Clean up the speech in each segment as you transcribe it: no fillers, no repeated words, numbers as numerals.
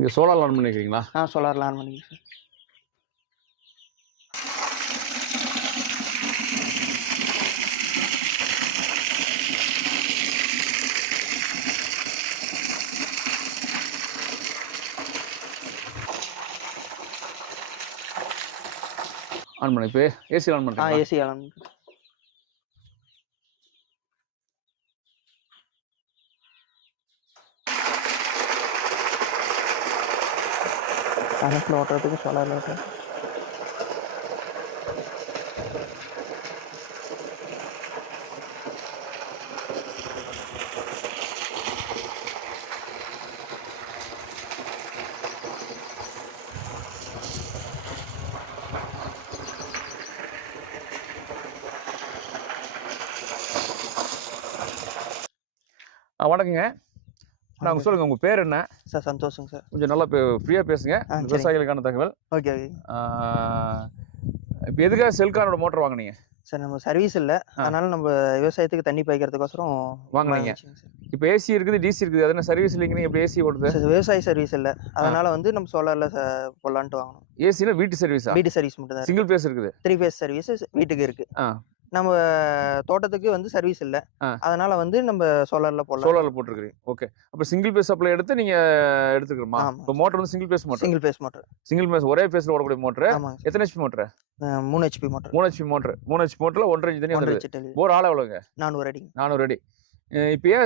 நீங்கள் solar on பண்ணிக்கிறீங்களா? சோலாரில் on பண்ணிக்கிறேன் சார். ஆன் பண்ணி இப்போ ஏசி ஆன் பண்ணுறேன். ஏசி ஆன் கரண்ட்டில் ஓட்டுறதுக்கு சோலாரில் ஓட்டுறேன். வணக்கங்க. நாங்கள் சொல்லுங்கள், உங்கள் பேர் என்ன? சார் சந்தோஷங்க சார். கொஞ்சம் நல்லா ஃப்ரீயாக பேசுங்க. விவசாயிகளுக்கான தகவல். ஓகே. இப்போ எதுக்காக செல்கானோட மோட்டர் வாங்கினீங்க? சார் நம்ம சர்வீஸ் இல்லை, அதனால நம்ம விவசாயத்துக்கு தண்ணி பாய்க்கிறதுக்கோசரம் வாங்கினீங்க. இப்போ ஏசி இருக்குது, டிசி இருக்குது, அதனால் சர்வீஸ் இல்லைங்க. இப்போ ஏசி ஓடுது. விவசாய சர்வீஸ் இல்லை, அதனால வந்து நம்ம சோலாரில் போடலான்ட்டு வாங்கணும். ஏசியில் வீட்டு சர்வீஸா? வீட்டு சர்வீஸ் மட்டும் தான். சிங்கிள் பேஸ் இருக்குது. 3 பேஸ் சர்வீஸ் வீட்டுக்கு இருக்கு. நம்ம தோட்டத்துக்கு வந்து சர்வீஸ் இல்லை, அதனால வந்து நம்ம சோலாரில் போடலாம். சோலாரில் போட்டுருக்கீங்க. ஓகே. அப்போ சிங்கிள் பேஸ் சப்ளை எடுத்து நீங்கள் எடுத்துக்கிறோமா? இப்போ மோட்டர் வந்து single phase motor. Single phase motor. Single phase ஒரே பேஸில் ஓடக்கூடிய மோட்டர். எத்தனை HP motor? 3 HP motor. 3 HP motor. 3 HP மோட்டரில் 1.5 இன்ச் தண்ணி வந்துருது. போர் ஆழம் எவ்வளோங்க? 400 அடி. 400 அடி. இப்போ ஏன்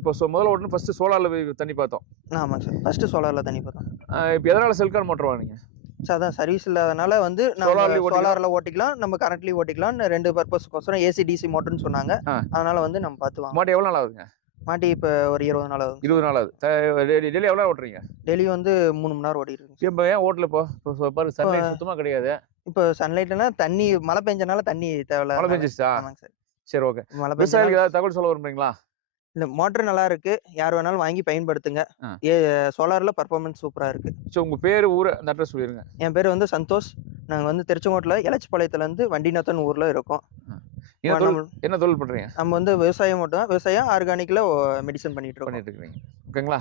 இப்போ முதல்ல ஓடணும் ஃபஸ்ட்டு சோலாரில் தண்ணி பார்த்தோம். ஆமாங்க சார், ஃபஸ்ட்டு சோலாரில் தண்ணி பார்த்தோம். இப்போ எதனால் செல்கான் மோட்டர் வாங்கினீங்க? சார் அதான் சர்வீஸ் இல்லாதனால வந்து சோலாரில் ஓட்டிக்கலாம், நம்ம கரண்ட்லி ஓட்டிக்கலாம். 2 பர்பஸ்க்கோசரம் ஏசி டிசி மோட்டர்னு சொன்னாங்க, அதனால வந்து நம்ம பார்த்து வாங்க. மாட்டி எவ்வளோ நாள் ஆகுதுங்க? மாட்டி இப்போ ஒரு 20 நாள் ஆகுது. 20 நாள் ஆகுது. டெய்லி எவ்வளோ ஓட்டுறீங்க? டெய்லி வந்து 3 மணி நேரம் ஓடிருக்கு. இப்போ ஏன் ஓட்டல? இப்போ பாரு, சன்லைட் சுத்தமாக கிடையாது. இப்போ சன்லைட்னா தண்ணி மழை பெஞ்சனால தண்ணி தேவையில்ல. மழை பெஞ்சிச்சா? ஆமாங்க சார். சரி, ஓகே. விவசாயிகளுக்கு ஏதாவது தகவல் சொல்ல விரும்புறீங்களா? இந்த மோட்டர் நல்லா இருக்கு, யார் வேணாலும் வாங்கி பயன்படுத்துங்க. சோலாரில் பர்ஃபார்மன்ஸ் சூப்பராக இருக்கு. ஸோ உங்கள் பேர், ஊர், அந்த அட்ரஸ் சொல்லிடுங்க. என் பேர் வந்து சந்தோஷ். நாங்கள் வந்து திருச்செங்கோட்டில் எலச்சிபாளையத்துலேருந்து வண்டிநாதன் ஊரில் இருக்கோம். என்ன தொழில் பண்ணுறீங்க? நம்ம வந்து விவசாயம் மட்டும் தான், விவசாயம் ஆர்கானிக்கில் மெடிசன் பண்ணிட்டு இருக்கீங்க. ஓகேங்களா?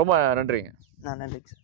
ரொம்ப நன்றிங்க. நன்றிங்க சார்.